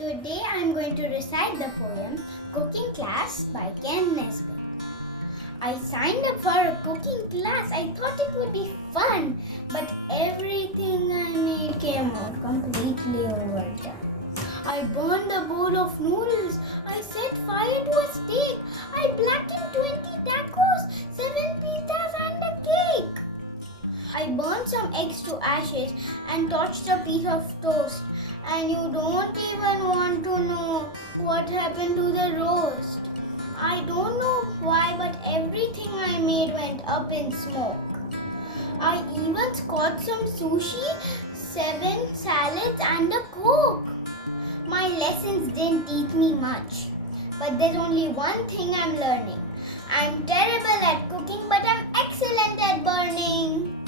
Today I am going to recite the poem Cooking Class by Kenn Nesbitt. I signed up for a cooking class. I thought it would be fun, but everything I made came out completely overdone. I burned a bowl of noodles. I set fire to a steak. I blackened 20 tacos, 7 pizzas and a cake. I burned some eggs to ashes and touched a piece of toast. And you don't even want to know what happened to the roast. I don't know why, but everything I made went up in smoke. I even caught some sushi, 7 salads and a coke. My lessons didn't teach me much, but there's only one thing I'm learning. I'm terrible at cooking, but I'm excellent at burning.